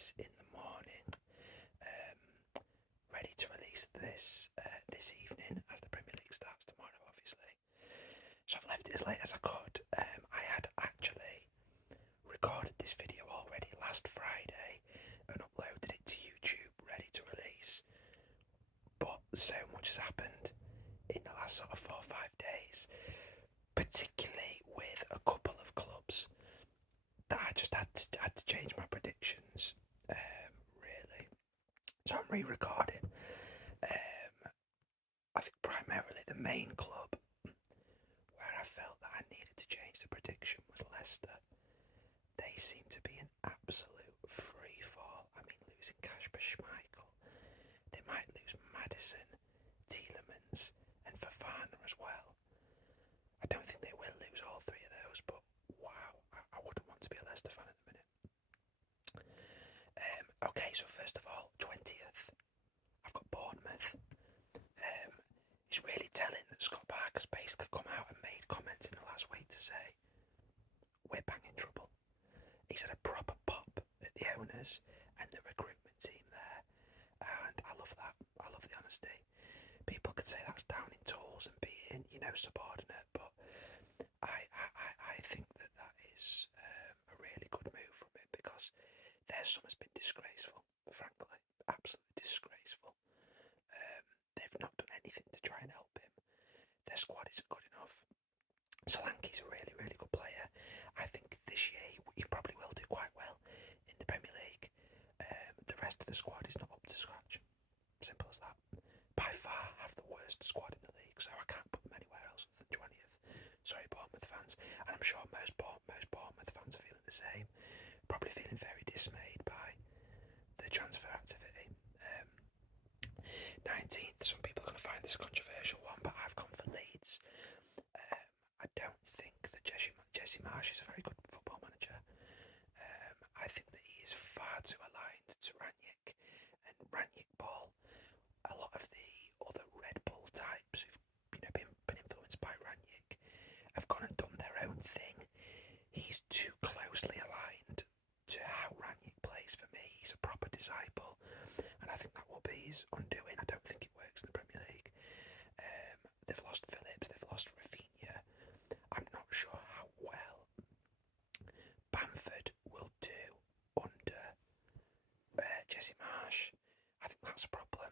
this in the morning, ready to release this this evening as the Premier League starts tomorrow, obviously. So I've left it as late as I could. I had actually recorded this video already last Friday and uploaded it to YouTube, ready to release. But so much has happened in the last sort of 4 or 5 days, particularly with a couple of clubs, that I just had to change my predictions, really. So I'm re-recording. I think primarily the main club where I felt that I needed to change the prediction was Leicester. They seem to be an absolute free fall. I mean, losing Kasper Schmeichel. They might lose Maddison, Tielemans, and Fofana as well. I don't think they will lose all three of those, but wow, I wouldn't want to be a Leicester fan at the minute. Okay, so first of all, 20th, I've got Bournemouth. It's really telling that Scott Parker's basically come out and made comments in the last week to say, we're bang in trouble. He's had a proper pop at the owners and the recruitment team there, and I love that. I love the honesty. People could say that's down in tools and being, subordinate, but I think that is a really good move from him, because their summer's been disgraceful, frankly, absolutely disgraceful. They've not done anything to try and help him. Their squad isn't good enough. Solanke's a really, really good player. I think this year he probably will do quite well in the Premier League. The rest of the squad is not up to scratch. Simple as that. By far have the worst squad in the league, so I can't put them anywhere else than 20th. Sorry, Bournemouth fans. And I'm sure most Bournemouth fans are feeling the same. Probably feeling very dismayed by the transfer activity. 19th, some people are going to find this a controversial one, but I've gone for Leeds. I don't think that Jesse Marsch is a very good football manager. I think that he is far too aligned to Rangnick, and Rangnick ball. A lot of the other Red Bull types who've been influenced by Rangnick have gone and done their own thing. He's too closely aligned to how Rangnick plays for me. He's a proper disciple, and I think that will be his undoing. I don't think it works in the Premier League. They've lost Phillips, they've lost Rafinha. I'm not sure how well Bamford will do under Jesse Marsch. I think that's a problem.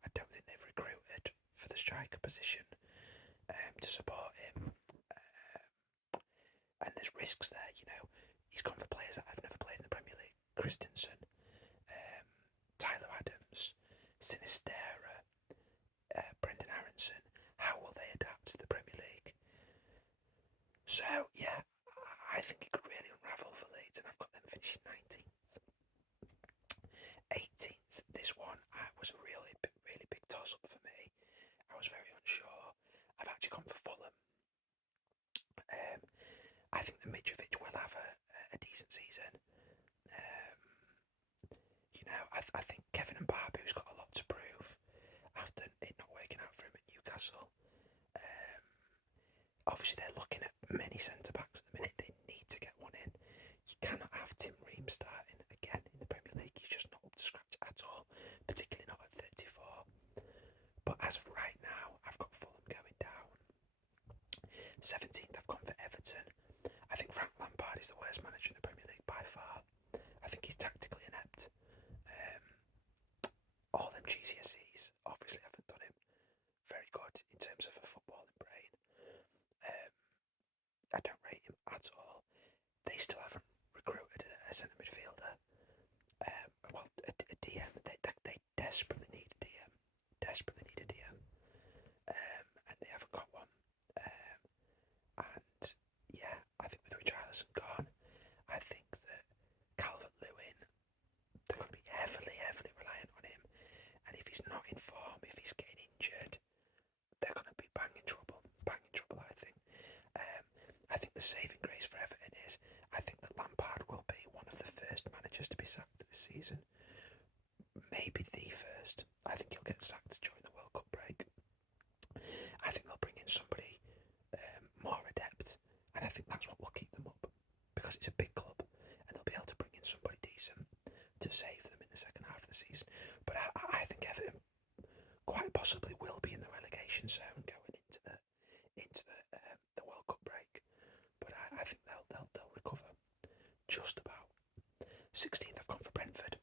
I don't think they've recruited for the striker position to support him. And there's risks there, He's gone for players that have never played in the Premier League. Christensen, Tyler Adams, Sinistera, Brendan Aronson. How will they adapt to the Premier League? So, yeah, I think it could really unravel for Leeds, and I've got them finishing 19th. 18th, this one was a really big toss-up for me. I was very unsure. I've actually gone for Fulham. I think that Mitrovic will have a decent season. I think Kevin Mbabu's got a lot to prove after it not working out for him at Newcastle. Obviously, they're looking at many centre-backs at the minute. They need to get one in. You cannot have Tim Ream starting again in the Premier League. He's just not up to scratch at all, particularly not at 34. But as of right now, I've got Fulham going down. 17th, I've gone for Everton. I think Frank Lampard is the worst manager in the Premier League by far. I think he's tactically inept. All them GCSEs obviously haven't done him very good in terms of a footballing brain. I don't rate him at all. They still haven't recruited a centre midfielder. A DM. They desperately need a DM. And they haven't got one. And yeah, I think with Richarlison gone, I think that Calvert-Lewin, they're going to be heavily reliant on him. And if he's not in form, if he's getting injured, they're going to be bang in trouble, I think. I think the saving grace for Everton is, I think that Lampard will be one of the first managers to be sacked this season. Maybe the first. I think he'll get sacked during the World Cup break. I think they'll bring in somebody more adept, and I think that's what will keep them up, because it's a big club, and they'll be able to bring in somebody decent to to save them in the second half of the season. But I think Everton quite possibly will be in the relegation zone going into the World Cup break. But I think they'll recover just about. 16th, I've gone for Brentford.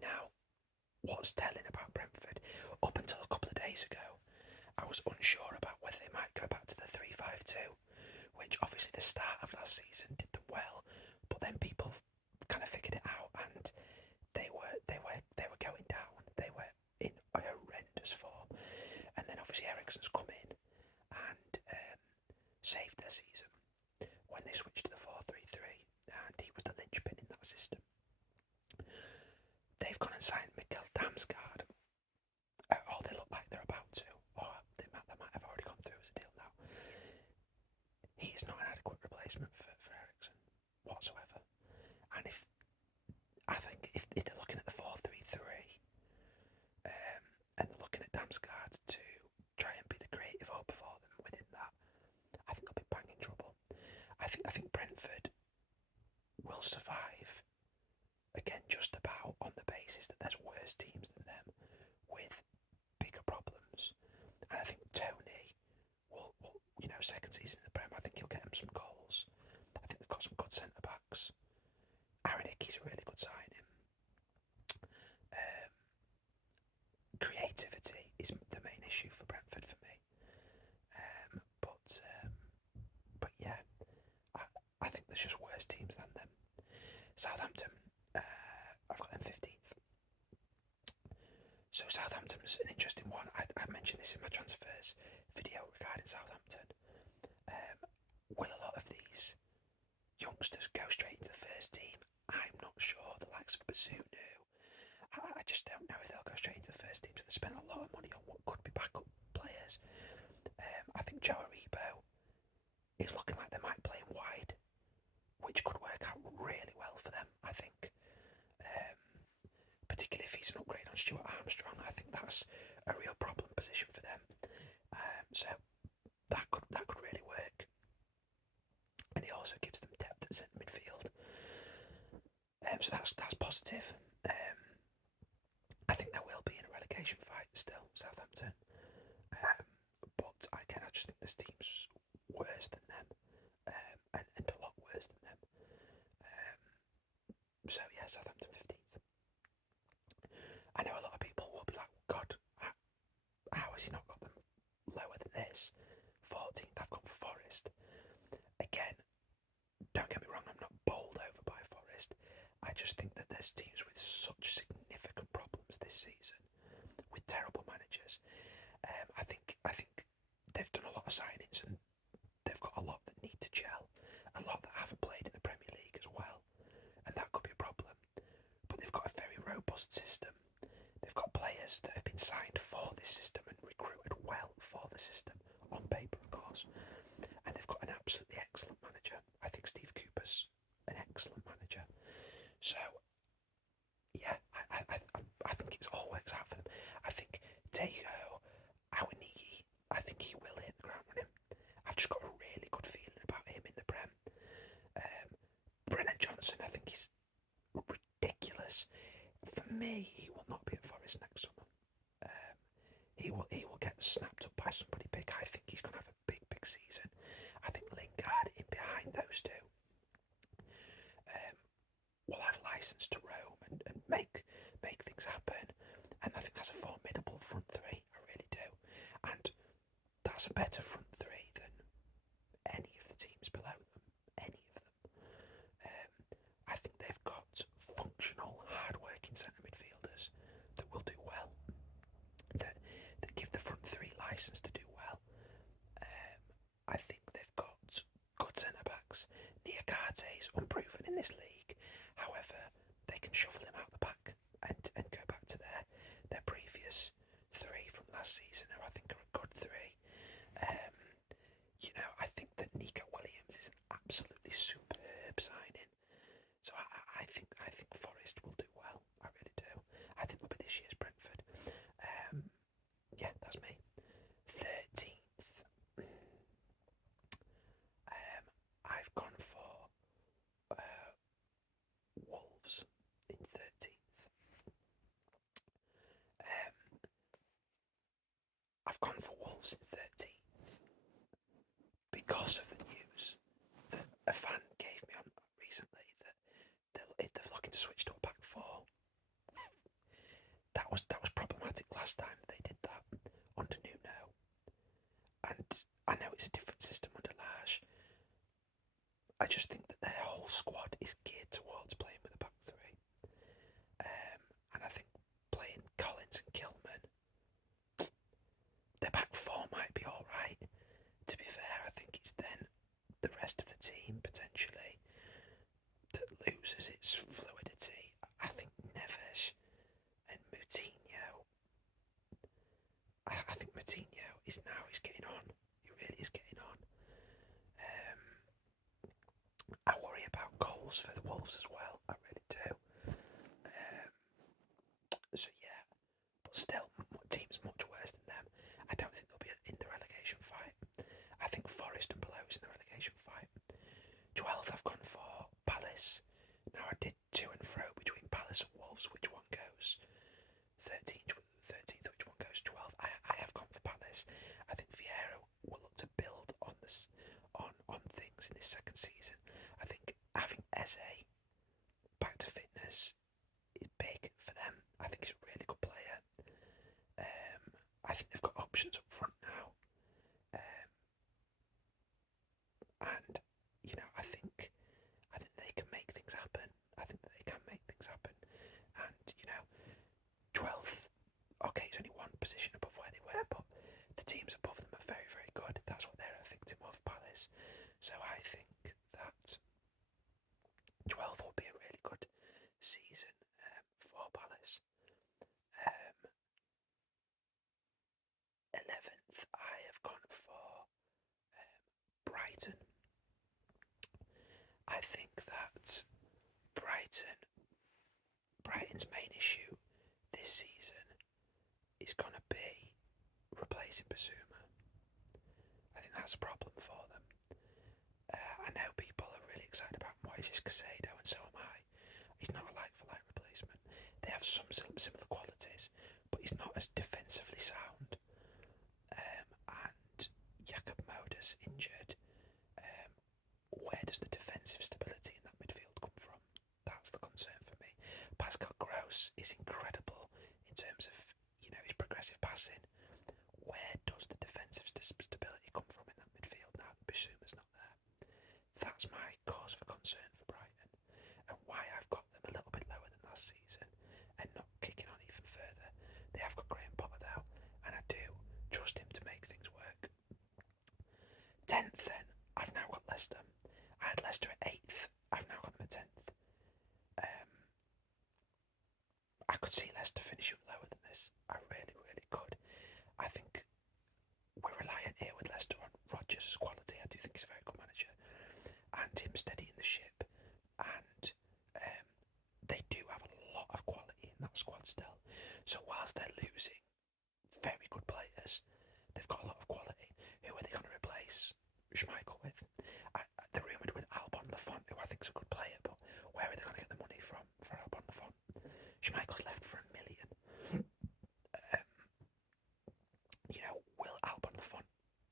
Now, what's telling about Brentford? Up until a couple of days ago, I was unsure about whether they might go back to the 3-5-2, which obviously the start of last season did them well, but then people kind of figured it out and they were going down. They were in a horrendous form, and then obviously Eriksen's come in and saved their season when they switched to the 4-3-3, and he was the linchpin in that system. They've gone and signed Mikkel Damsgaard. Or they look like they're about to, or they might have already gone through as a deal now. He is not an adequate replacement for Eriksen whatsoever. And I think if they're looking at the 4-3-3, and they're looking at Damsgaard to try and be the creative hub for them within that, I think they'll be bang in trouble. I think Brentford will survive again just about on the basis that there's worse teams than them with bigger problems. And I think Tony will second season in the Prem, I think he'll get him some goals. I think they've got some good centre backs. Aaron Hickey's a really good signing. Creativity is the main issue for Brentford for me. But yeah, I think there's just worse teams than them. Southampton, I've got them 15th. So Southampton's an interesting one. I mentioned this in my transfers video regarding Southampton. Will a lot of these youngsters go straight into the first team? I'm not sure. The likes of Bazunu, I just don't know if they'll go straight into the first team. So they spent a lot of money on what could be backup players. I think Joe Aribo is looking like they might play him wide, which could work out really well for them, I think. Particularly if he's an upgrade on Stuart Armstrong, I think that's a real problem position for them. So that could really work. And he also gives them depth at centre midfield. So that's positive. I think there will be in a relegation fight still, Southampton. But again, I just think this team's worse than them, and a lot worse than them. So yeah, Southampton 15th. I know a lot of people will be like, God, how has he not got them lower than this? 14th, I've gone for Forest. Again, don't get me wrong, I'm not bowled over by Forest. I just think that there's teams with such significant problems this season, with terrible managers. I think they've done a lot of signings and they've got a lot that need to gel, a lot that haven't played in the Premier League as well, and that could be a problem. But they've got a very robust system. They've got players that have been signed for this system and recruited well for the system, on paper of course, and they've got an absolutely excellent manager. I think Steve Cooper's an excellent manager. So yeah, I think it all works out for them. I think Diego Awanigi, I think he will hit the ground running. I've just got a really good feeling about him in the Prem. Brennan Johnson, I think he's ridiculous. For me, he will not be at Forest next summer. He will get snapped up by somebody big. I think he's going to have a big season. I think Lingard in behind those two will have license to roam and make things happen. And I think that's a formidable front three. I really do. And that's a better front three than any of the teams below them. Any of them. I think they've got functional, hard-working centre midfielders that will do well. That give the front three license to do well. I think they've got good centre-backs. Niakate's unproven in this league. However, they can shuffle him out the back and go back to their previous three from last season, who I think are a good three. I think that Nico Williams is an absolutely superb signing. So I think Forest will do well. I really do. I think they'll be this year's Brentford. Yeah, that's me. 13th. I've gone for Wolves. I just think that their whole squad is geared towards playing with a back three. And I think playing Collins and Kilman, their back four might be alright. To be fair, I think it's then the rest of the team potentially that loses its fluidity. I think Neves and Moutinho. I think Moutinho is getting on. He really is getting on. I worry about goals for the Wolves as well. I really do. So yeah, but still, teams much worse than them. I don't think they'll be in the relegation fight. I think Forest and below is in the relegation fight. 12th, I've gone for Palace. Now I did to and fro between Palace and Wolves. Which one goes 13th? Which one goes 12th? I have gone for Palace. I think Vieira will look to build on this, on things in his second season. I think having Eze back to fitness is big for them. I think he's a really good player. I think they've got options up front now, and I think they can make things happen. I think that they can make things happen, and 12th. Okay, it's only one position above where they were, but the teams above them are very, very good. That's what they're a victim of, Palace. So I think that 12th will be a really good season for Palace. 11th, I have gone for Brighton. I think that Brighton's main issue this season is going to be replacing Basuma. I think that's a problem for them. I know people are really excited about Moises Caicedo, and so am I. He's not a like-for-like replacement. They have some similar qualities, but he's not as defensively sound. And Jakob Moda's injured. Where does the defensive stability in that midfield come from? That's the concern for me. Pascal Gross is incredible in terms of his progressive passing. Where does the defensive stability come from in that midfield now that Basuma's not there? That's my cause for concern for Brighton, and why I've got them a little bit lower than last season and not kicking on even further. They have got Graham Potter though, and I do trust him to make things work. 10th then, I've now got Leicester. I had Leicester at 8th, I've now got them at 10th. I could see Leicester finishing lower than this. I really, really could. I think we're reliant here with Leicester on Rodgers' quality. I do think he's a very good manager, and him steadying the ship. And they do have a lot of quality in that squad still. So whilst they're losing very good players, they've got a lot of quality. Who are they going to replace Schmeichel with? They're rumoured with Albon Lafont, who I think is a good player, but where are they going to get the money from for Albon Lafont? Schmeichel's left for $1 million. Will Albon Lafont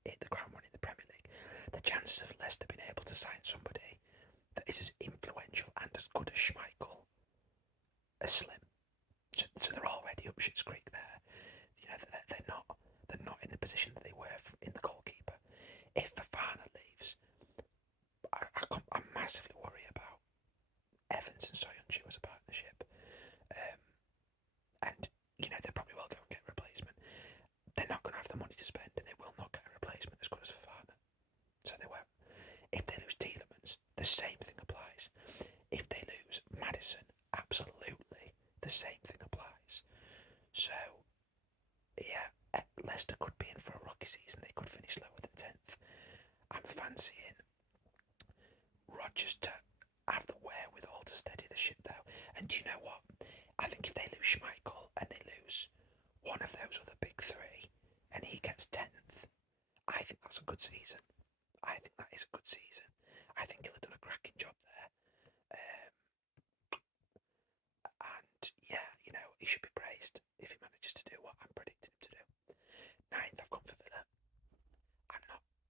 hit the ground running in the Premier League? The chances of Leicester being able to sign somebody that is as influential and as good as Schmeichel are slim. So they're already up shit's creek there. They're not in the position that they were in the goalkeeper. If Fofana leaves, I massively worry about Evans and Soyuncu as a partnership. And they probably will go and get a replacement. They're not going to have the money to spend, and they will not get a replacement as good as Fofana. So they won't. If they lose Tielemans, the same thing applies. If they lose Maddison, absolutely the same thing applies. So yeah, Leicester could be in for a rocky season. They could finish lower than 10th. I'm fancying Rodgers to have the wherewithal to steady the ship though. And do you know what? I think if they lose Schmeichel and they lose one of those other big three and he gets 10th, I think that's a good season. I think that is a good season. I think he'll have done a cracking job there. And yeah, he should be praised if he manages to do what I'm predicting him to do. 9th, I've gone for Villa.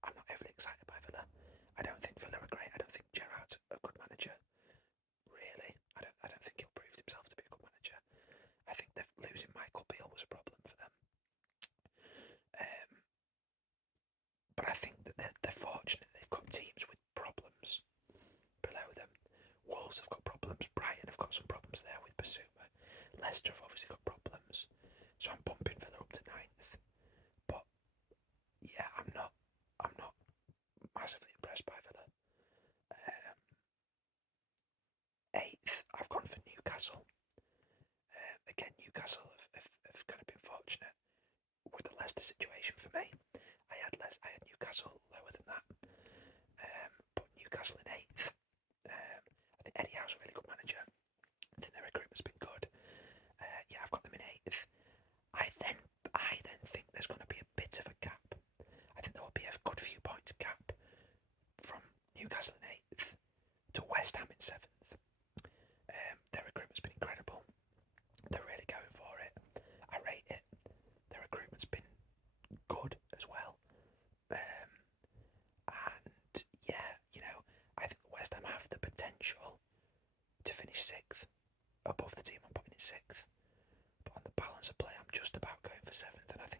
I'm not overly excited by Villa. I don't think Villa are great. I don't think Gerrard's a good manager. Really, I don't think he'll prove himself to be a good manager. I think losing Michael Beale was a problem for them. But I think that they're fortunate. They've got teams with Wolves have got problems. Brighton have got some problems there with Basuma. Leicester have obviously got problems. So I'm bumping Villa up to 9th. But yeah, I'm not massively impressed by Villa. 8th, I've gone for Newcastle. Again, Newcastle have kind of been fortunate with the Leicester situation for me. I had Newcastle lower than that, but Newcastle in 8th. I think Eddie Howe's a really good manager. I think their recruitment's been good. Yeah, I've got them in 8th. I then think there's going to be a bit of a gap. I think there will be a good few points gap from Newcastle in 8th to West Ham in 7th. Their recruitment's been incredible. They're really going for it. I rate it. Their recruitment's been good as well. And yeah, I think West Ham have the potential to finish 6th above the team I'm putting in 6th. But on the balance of play, I'm just about going for 7th, and I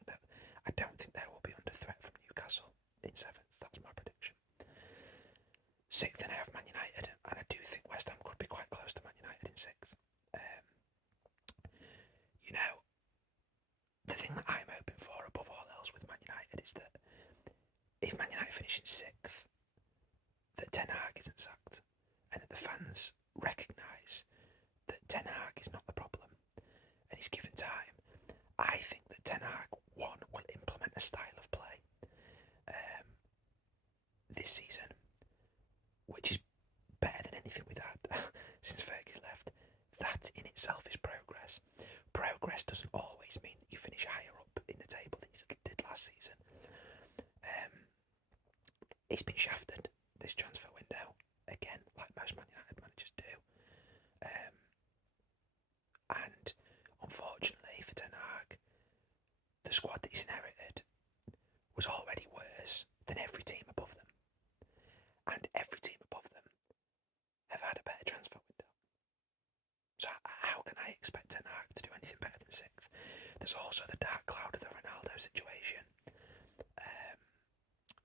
don't think they will be under threat from Newcastle in 7th. That's my prediction. 6th, and I have Man United, and I do think West Ham could be quite close to Man United in 6th. The thing that I'm hoping for above all else with Man United is that if Man United finish in 6th, that Ten Hag isn't sacked, and that the fans recognise that Ten Hag is not the problem, and he's given time. I think that Ten Hag, one, will implement a style of play this season, which is better than anything we've had since Fergie left. That in itself is progress. Progress doesn't always mean that you finish higher up in the table than you did last season. He's been shafted this transfer window, again, like most Man United managers do. And unfortunately for Ten Hag, the squad that he's inherited was already worse than every team above them. And every team above them have had a better transfer window. So how can I expect Ten Hag to do anything better than 6th? There's also the dark cloud of the Ronaldo situation.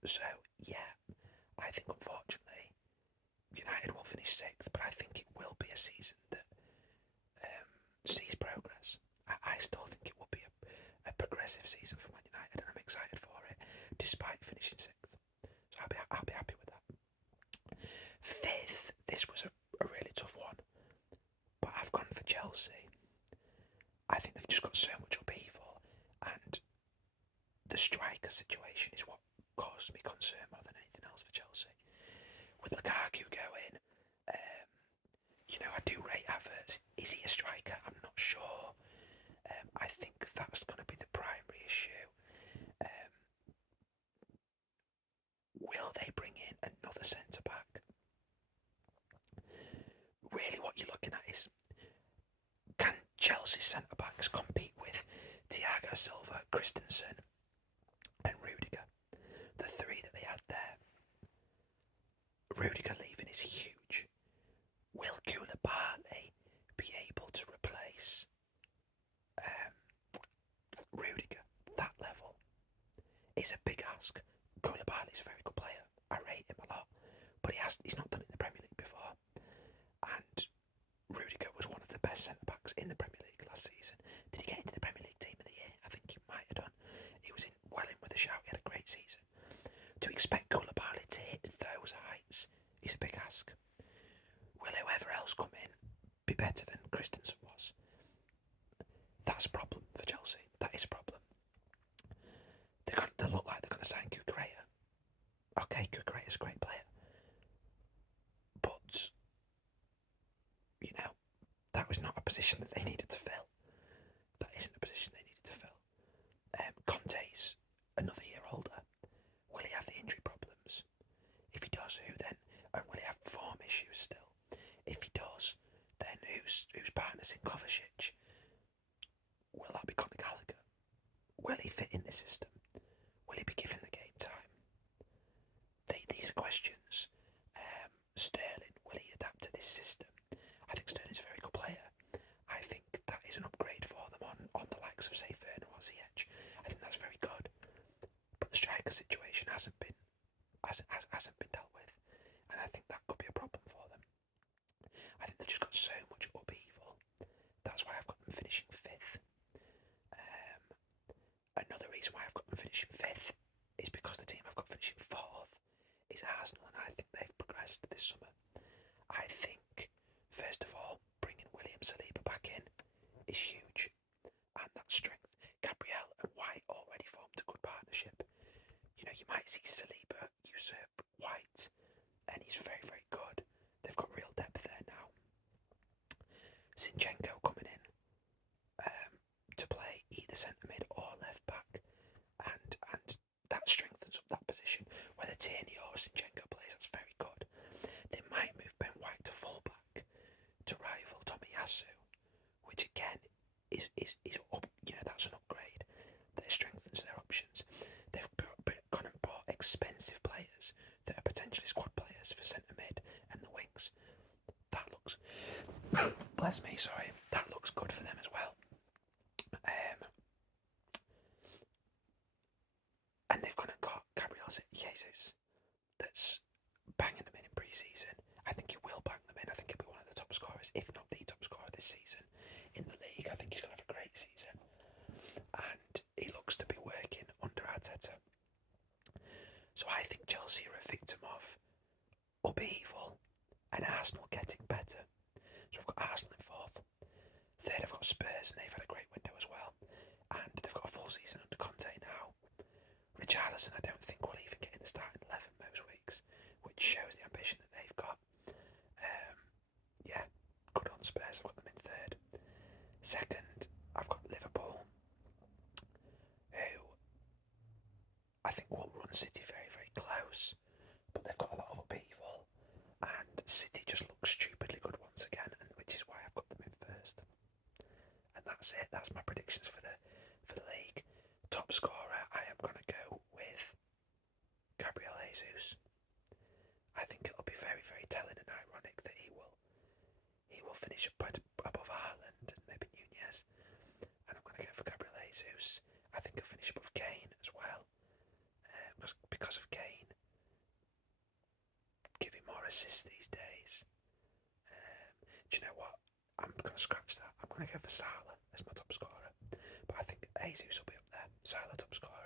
So yeah, I think unfortunately United will finish 6th, but I think it will be a season that sees progress. I still think it will be a progressive season for Man United, and I'm excited for it, despite finishing 6th. So I'll be happy with that. 5th, this was a really tough one, but I've gone for Chelsea. I think they've just got so much upheaval, and the striker situation is what caused me concern more than anything else for Chelsea. With Lukaku going, I do rate Havertz. Is he a striker? I'm not sure. I think that's going to be the primary issue. Will they bring in another centre-back? Really what you're looking at is, can Chelsea's centre-backs compete with Thiago Silva, Christensen and Rudiger? The three that they had there. Rudiger leaving is huge. Will Koulibaly be able to replace Rudiger? That level is a big ask. Koulibaly is a very good player. I rate him a lot, but he's not done it in the Premier League before. And Rudiger was one of the best centre-backs in the Premier League last season. Did he get into the Premier League team of the year? I think he might have done. He was well in with a shout. He had a great season. To expect Koulibaly to hit those heights is a big ask. Will whoever else come in be better than Christensen was? That's a problem for Chelsea. That is a problem. They look like they're going to sign Cucurella. Okay, Cucurella's a great player, but that was not a position that they needed to fill. That isn't a position they needed to fill. Conte's another year older. Will he have the injury problems? If he does, who then? And will he have form issues still? If he does, then whose partner's in Kovacic? Will that be Conor Gallagher? Will he fit in the system? Will he be given the game time? These are questions. Sterling, will he adapt to this system? I think Sterling's a very good player. I think that is an upgrade for them on the likes of, say, Werner or Ziyech. I think that's very good. But the striker situation hasn't been dealt with, and I think that could be a problem for them. I finishing 5th. Another reason why I've got them finishing 5th is because the team I've got finishing 4th is Arsenal, and I think they've progressed this summer. I think, first of all, bringing William Saliba back in is huge, and that strength. Gabriel and White already formed a good partnership. You know, you might see Saliba usurp White, and he's very, very good. They've got real depth there now. Zinchenko coming in to play either centre mid or left back, and that strengthens up that position. Whether Tierney or Zinchenko plays, that's very good. They might move Ben White to fullback to rival Tomiyasu, which again is up. You know, that's an upgrade. That strengthens their options. They've gone and bought expensive players that are potentially squad players for centre mid and the wings. That looks bless me, sorry. That looks good for them as well. And they've gone and got Gabriel Jesus, that's banging them in pre-season. I think he will bang them in. I think he'll be one of the top scorers, if not the top scorer this season in the league. I think he's going to have a great season, and he looks to be working under Arteta. So I think Chelsea are a victim of upheaval and Arsenal getting better. So I've got Arsenal in 4th. 3rd, I've got Spurs, and they've had a great window as well. And they've got a full season under Conte now. Richarlison, I don't think will even get in the starting 11 most weeks, which shows the ambition that they've got. Yeah, good on Spurs. I've got them in 3rd. 2nd, I've got Liverpool, who I think will run City very, very close, but they've got a lot of upheaval, and City just looks stupidly good once again, and which is why I've got them in 1st. And that's it. That's my predictions for the league. Top scorer, I am going to go with Gabriel Jesus. I think it'll be very, very telling and ironic that he will finish above Haaland and maybe Nunez. And I'm going to go for Gabriel Jesus. I think he'll finish above Kane as well, because of Kane giving more assists these days. Do you know what? I'm going to scratch that. I'm going to go for Salah as my top scorer. But I think Jesus will be up there. Salah top scorer.